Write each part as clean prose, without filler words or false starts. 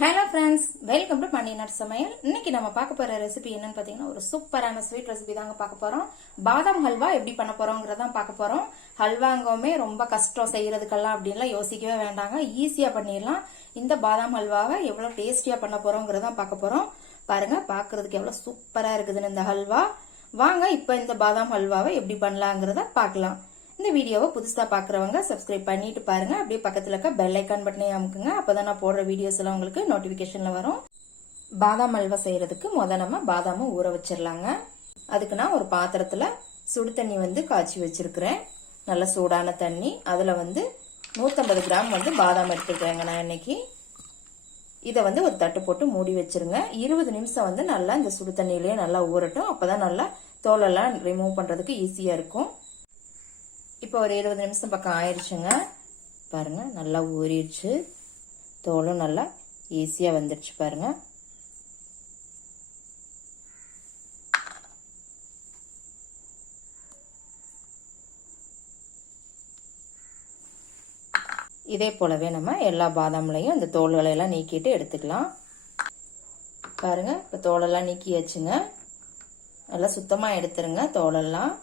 Hello friends, welcome to பண்ணினார் சமையல். இன்னைக்கு நம்ம பார்க்க போற ரெசிபி என்னன்னு பார்த்தீங்கன்னா ஒரு சூப்பரான ஸ்வீட் ரெசிபி தாங்க பார்க்க போறோம். பாதாம் ஹல்வா எப்படி பண்ண போறோங்கிறதான் பார்க்க போறோம். ஹல்வாங்கவுமே ரொம்ப கஷ்டம் செய்யறதுக்கெல்லாம் அப்படின்லாம் யோசிக்கவே வேண்டாங்க, ஈஸியா பண்ணிடலாம். இந்த பாதாம் ஹல்வாவை எவ்வளவு டேஸ்டியா பண்ண போறோங்கிறதான் பார்க்க போறோம். பாருங்க, பார்க்கிறதுக்கு எவ்வளவு சூப்பரா இருக்குதுன்னு இந்த ஹல்வா. வாங்க இப்ப இந்த பாதாம் ஹல்வாவை எப்படி பண்ணலாங்கிறத பார்க்கலாம். இந்த வீடியோவை புதுசா பாக்குறவங்க சப்ஸ்கிரைப் பண்ணிட்டு பாருங்க. அப்படியே பக்கத்துல இருக்க பெல் ஐக்கான் பட்டனை அமுக்குங்க. அப்பதான் நான் போடுற வீடியோஸ் எல்லாம் உங்களுக்கு நோட்டிபிகேஷன்ல வரும். பாதாம் அல்வா செய்யறதுக்கு நம்ம பாதாமை ஊற வச்சிடலாங்க. அதுக்கு நான் ஒரு பாத்திரத்துல சுடு தண்ணி காய்ச்சி வச்சிருக்கிறேன். நல்ல சூடான தண்ணி. அதுல 150 கிராம் பாதாம் எடுத்துக்கிறேங்க நான் இன்னைக்கு. இதை ஒரு தட்டு போட்டு மூடி வச்சிருங்க. 20 நிமிஷம் நல்லா இந்த சுடு தண்ணியிலேயே நல்லா ஊறட்டும். அப்பதான் நல்லா தோலெல்லாம் ரிமூவ் பண்றதுக்கு ஈஸியா இருக்கும். இப்போ ஒரு 20 நிமிஷம் பக்கம் ஆயிடுச்சுங்க. பாருங்க, நல்லா ஊறிடுச்சு. தோலும் நல்லா ஈஸியா வந்துடுச்சு பாருங்க. இதே போலவே நம்ம எல்லா பாதாம்லையும் இந்த தோல்களை எல்லாம் நீக்கிட்டு எடுத்துக்கலாம். பாருங்க, இப்போ தோலெல்லாம் நீக்கியாச்சுங்க. நல்லா சுத்தமா எடுத்துருங்க தோலெல்லாம்.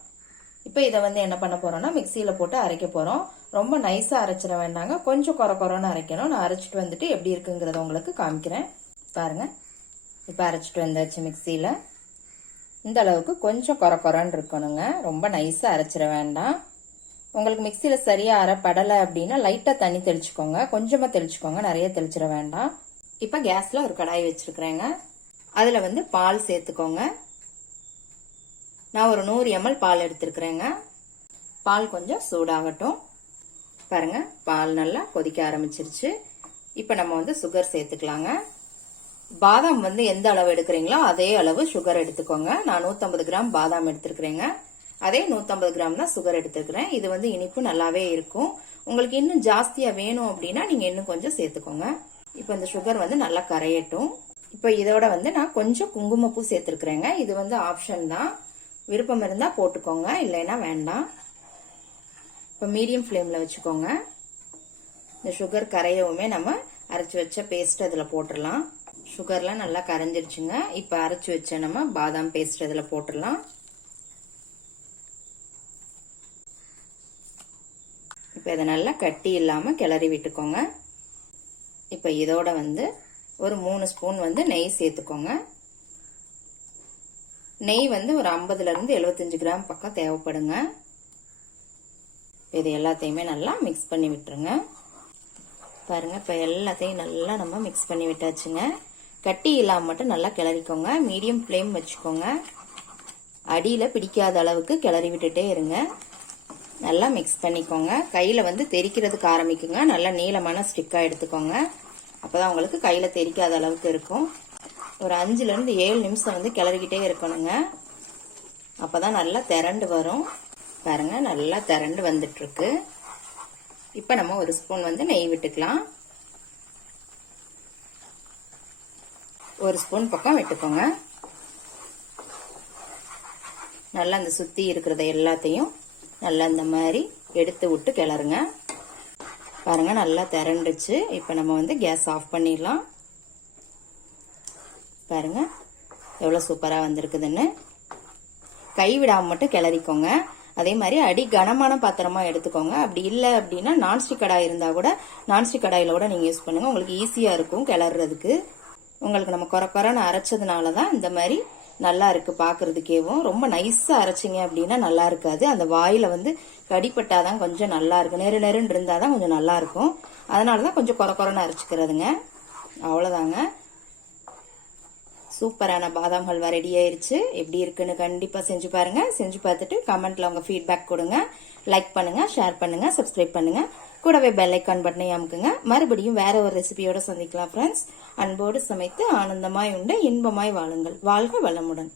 இப்போ இதை என்ன பண்ண போறோம்னா மிக்சியில போட்டு அரைக்க போறோம். ரொம்ப நைஸா அரைச்சிட வேண்டாங்க, கொஞ்சம் கொரன்னு அரைக்கணும். நான் அரைச்சிட்டு எப்படி இருக்குங்கிறத உங்களுக்கு காமிக்கிறேன். பாருங்க, இப்போ அரைச்சிட்டு வந்தாச்சு மிக்சியில. இந்த அளவுக்கு கொஞ்சம் கொரன்னு இருக்கணுங்க, ரொம்ப நைஸா அரைச்சிட வேண்டாம். உங்களுக்கு மிக்சியில சரியா அரைப்படலை அப்படின்னா லைட்டா தண்ணி தெளிச்சுக்கோங்க, கொஞ்சமா தெளிச்சுக்கோங்க, நிறைய தெளிச்சிட வேண்டாம். இப்போ கேஸ்ல ஒரு கடாய் வச்சிருக்கிறேங்க. அதுல பால் சேர்த்துக்கோங்க. நான் ஒரு 100 ml பால் எடுத்திருக்கிறேங்க. பால் கொஞ்சம் சூடாகட்டும். பாருங்க, பால் நல்லா கொதிக்க ஆரம்பிச்சிருச்சு. இப்ப நம்ம சுகர் சேர்த்துக்கலாங்க. பாதாம் எந்த அளவு எடுக்கிறீங்களோ அதே அளவு சுகர் எடுத்துக்கோங்க. நான் 150 கிராம் பாதாம் எடுத்திருக்கிறேங்க. அதே 150 கிராம் தான் சுகர் எடுத்துக்கிறேன். இது இனிப்பு நல்லாவே இருக்கும். உங்களுக்கு இன்னும் ஜாஸ்தியா வேணும் அப்படின்னா நீங்க இன்னும் கொஞ்சம் சேர்த்துக்கோங்க. இப்ப இந்த சுகர் நல்லா கரையட்டும். இப்ப இதோட நான் கொஞ்சம் குங்குமப்பூ சேர்த்திருக்கிறேங்க. இது ஆப்ஷன் தான், விருப்பம் இருந்தா போட்டுக்கோங்க, இல்லைன்னா வேண்டாம். இப்போ மீடியம் ஃப்ளேம்ல வச்சுக்கோங்க. இந்த சுகர் கரையவுமே நம்ம அரைச்சு வச்ச பேஸ்ட் அதுல போட்டுடலாம். சுகர்லாம் நல்லா கரைஞ்சிருச்சுங்க. இப்ப அரைச்சு வச்ச நம்ம பாதாம் பேஸ்ட் அதுல போட்டுடலாம். இப்ப இதை நல்லா கட்டி இல்லாம கிளறி விட்டுக்கோங்க. இப்ப இதோட ஒரு 3 ஸ்பூன் நெய் சேர்த்துக்கோங்க. நெய் ஒரு 50ல இருந்து 75 கிராம் பக்கம் தேவைப்படுங்க. இது எல்லாத்தையுமே நல்லா மிக்ஸ் பண்ணி விட்டுருங்க. பாருங்க, இப்ப எல்லாத்தையும் நல்லா நம்ம மிக்ஸ் பண்ணி விட்டாச்சுங்க. கட்டி இல்லாம மட்டும் நல்லா கிளறிக்கோங்க. மீடியம் ஃப்ளேம் வச்சுக்கோங்க. அடியில பிடிக்காத அளவுக்கு கிளறி விட்டுட்டே இருங்க. நல்லா மிக்ஸ் பண்ணிக்கோங்க. கையில தெறிக்கிறதுக்கு ஆரம்பிக்குங்க. நல்லா நீளமான ஸ்டிக்கா எடுத்துக்கோங்க. அப்பதான் உங்களுக்கு கையில தெறிக்காத அளவுக்கு இருக்கும். ஒரு 5ல இருந்து 7 நிமிஷம் கிளறிக்கிட்டே இருக்கணுங்க. அப்பதான் நல்லா திரண்டு வரும். பாருங்க, நல்லா திரண்டு வந்துட்டு இருக்கு. இப்ப நம்ம ஒரு ஸ்பூன் நெய் விட்டுக்கலாம். ஒரு ஸ்பூன் பக்கம் விட்டுக்கோங்க. நல்லா அந்த சுத்தி இருக்கிறத எல்லாத்தையும் நல்லா இந்த மாதிரி எடுத்து விட்டு கிளறுங்க. பாருங்க, நல்லா திரண்டுச்சு. இப்ப நம்ம கேஸ் ஆஃப் பண்ணிடலாம். பாருங்க எவ்வளவு சூப்பரா வந்திருக்குதுன்னு. கைவிடாம மட்டும் கிளறிக்கோங்க. அதே மாதிரி அடி கனமான பாத்திரமா எடுத்துக்கோங்க. அப்படி இல்லை அப்படின்னா நான்ஸ்டிக் கடாய் இருந்தா கூட நான்ஸ்டிக் கடாயில கூட நீங்க யூஸ் பண்ணுங்க. உங்களுக்கு ஈஸியா இருக்கும் கிளறதுக்கு. உங்களுக்கு நம்ம கொரன்னு அரைச்சதுனாலதான் இந்த மாதிரி நல்லா இருக்கு பாக்குறதுக்கேவும். ரொம்ப நைஸா அரைச்சிங்க அப்படின்னா நல்லா இருக்காது. அந்த வாயில கடிப்பட்டாதான் கொஞ்சம் நல்லா இருக்கு. நெருன்னு இருந்தாதான் கொஞ்சம் நல்லா இருக்கும். அதனாலதான் கொஞ்சம் கொரன்னு அரைச்சுக்கிறதுங்க. அவ்வளவுதாங்க. சூப்பரான பாதாம் ஹல்வா ரெடி ஆயிருச்சு. எப்படி இருக்குன்னு கண்டிப்பா செஞ்சு பாருங்க. செஞ்சு பார்த்துட்டு கமெண்ட்ல உங்க ஃபீட்பேக் கொடுங்க. லைக் பண்ணுங்க, ஷேர் பண்ணுங்க, சப்ஸ்கிரைப் பண்ணுங்க. கூடவே பெல் ஐக்கான் பட்டனை அமுக்குங்க. மறுபடியும் வேற ஒரு ரெசிபியோட சந்திக்கலாம் ஃப்ரெண்ட்ஸ். அன்போடு சமைத்து ஆனந்தமாய் உண்டு இன்பமாய் வாழுங்கள். வாழ்க வளமுடன்.